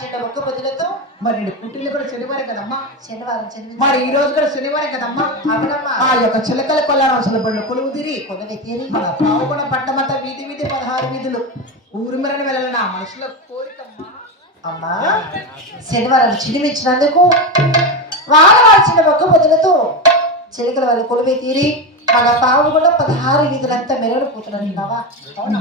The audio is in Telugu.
చిన్న ఒక్క పొద్దులతో మరి నీ పుట్టిన కూడా శనివారం కదమ్మా. శనివారం మరి ఈ రోజు కూడా శనివారం కదమ్మా. అవునమ్మా. ఆ యొక్క చిలకల కొల్లారవసల పళ్ళు కొలువు తీరి కొలువు తీరి మన పావుకొండ పట్టమంతా వీధి వీధి 16 వీధులు ఊరిమరని వెళ్ళాలని నా మనసులో కోరికమ్మా. అమ్మా శనివారం చినిమించినందుకు వాళ్ళ చిన్న ఒక్క పొద్దులతో చిలకల వాళ్ళు కొలువే తీరి మన పావుకుండా 16 వీధులంతా మెరుగుపోతున్నారు.